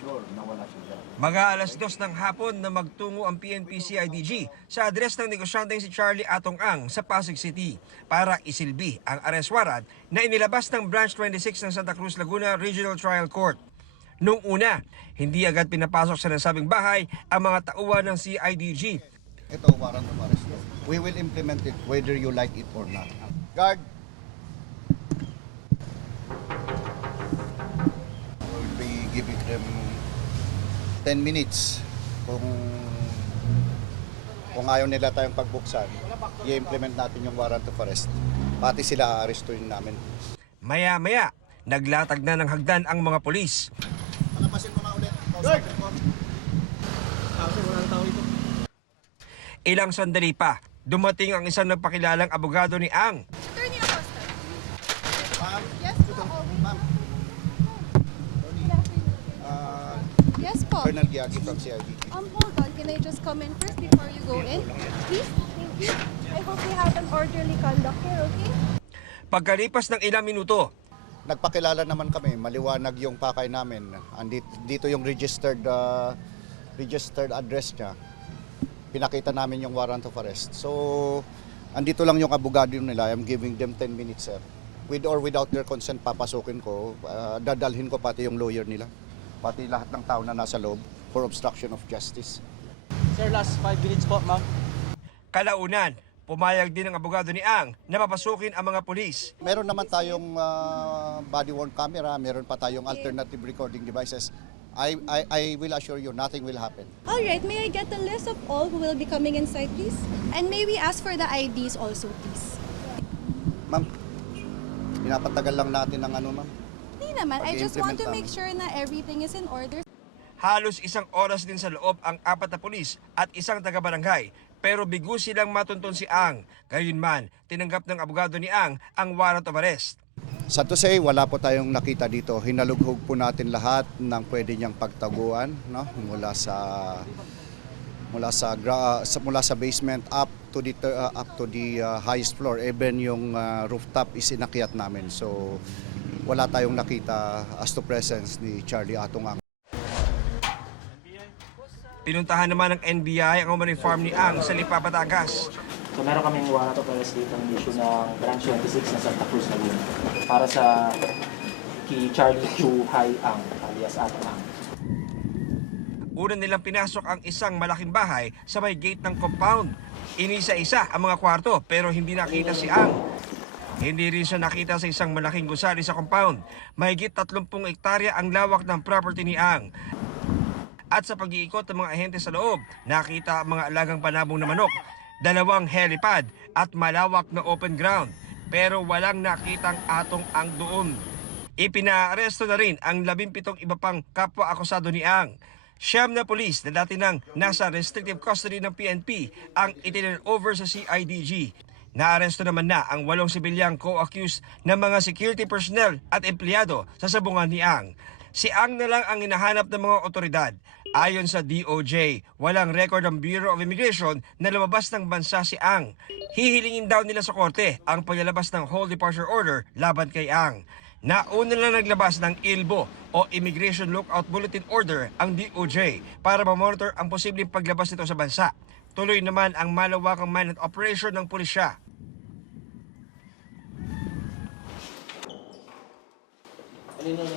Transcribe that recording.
sure na wala siya dyan. Mag-aalas 2 ng hapon na magtungo ang PNP CIDG sa address ng negosyanteng si Charlie Atong Ang sa Pasig City para isilbi ang arrest warrant na inilabas ng Branch 26 ng Santa Cruz Laguna Regional Trial Court. Noong una, hindi agad pinapasok sa nasabing bahay ang mga tauhan ng CIDG. Ito, warrant of arrest. We will implement it whether you like it or not. Guard! We'll be giving them 10 minutes. Kung ayaw nila tayong pagbuksan, i-implement natin yung warrant of arrest. Pati sila aarestuin namin. Maya-maya, naglatag na ng hagdan ang mga polis. Palapasin mo na ulit. Guard! Ilang sandali pa, dumating ang isang nagpakilalang abogado ni Ang. Attorney Acosta. Ma'am? Yes po. Ma'am? Yes po. Colonel Giagi from CIDG. Hold on. Can I just come in first before you go in? Please? Thank you. I hope we have an orderly conduct here, okay? Pagkalipas ng ilang minuto, Nagpakilala naman kami, maliwanag yung pakay namin. Dito yung registered address niya. Pinakita namin yung warrant of arrest. So, andito lang yung abogado nila. I'm giving them 10 minutes, sir. With or without their consent, papasukin ko. Dadalhin ko pati yung lawyer nila. Pati lahat ng tao na nasa loob for obstruction of justice. Sir, last 5 minutes po, ma'am. kalaunan, pumayag din ang abogado ni Ang na papasukin ang mga pulis. Meron naman tayong body-worn camera, meron pa tayong alternative recording devices. I will assure you, nothing will happen. All right. May I get a list of all who will be coming inside, please? And may we ask for the IDs also, please? Ma'am, pinapatagal lang natin ang ma'am. Hindi naman. I just want to Pag-i-implement make sure na everything is in order. Halos isang oras din sa loob ang 4 na pulis at isang taga-barangay, pero bigo silang matuntun si Ang. Gayunman, tinanggap ng abogado ni Ang warrant of arrest. Sa to say, wala po tayong nakita dito. Hinalughog po natin lahat ng pwede niyang pagtaguan, no? Mula sa basement up to the highest floor. Even yung rooftop is inakyat namin. So wala tayong nakita as to presence ni Charlie Atong Ang. Pinuntahan naman ng NBI ang umaring farm ni Ang sa Lipa, Batangas. So meron kaming warrant of arrest dito ng issue ng Branch 26 na Santa Cruz Laguna para sa kay Charlie Chu Hai Ang alias Atong Ang. Una nilang pinasok ang isang malaking bahay sa may gate ng compound. Inisa-isa ang mga kwarto pero hindi nakita si Ang. Hindi rin siya nakita sa isang malaking gusali sa compound. Mahigit 30 hektarya ang lawak ng property ni Ang. At sa pag-iikot ng mga ahente sa loob, nakita ang mga alagang panabong na manok, 2 helipad at malawak na open ground. Pero walang nakitang Atong Ang doon. Ipinaaresto na rin ang 17 iba pang kapwa-akusado ni Ang. 9 na pulis na dati nang nasa restrictive custody ng PNP ang itinurn-over sa CIDG. Naaresto naman na ang 8 sibilyang co-accused ng mga security personnel at empleyado sa sabungan ni Ang. Si Ang na lang ang hinahanap ng mga otoridad. Ayon sa DOJ, walang record ng Bureau of Immigration na lumabas ng bansa si Ang. Hihilingin daw nila sa korte ang paglalabas ng whole departure order laban kay Ang. Nauna lang naglabas ng ILBO o Immigration Lookout Bulletin Order ang DOJ para mamonitor ang posibleng paglabas nito sa bansa. Tuloy naman ang malawakang manhunt operation ng pulisya.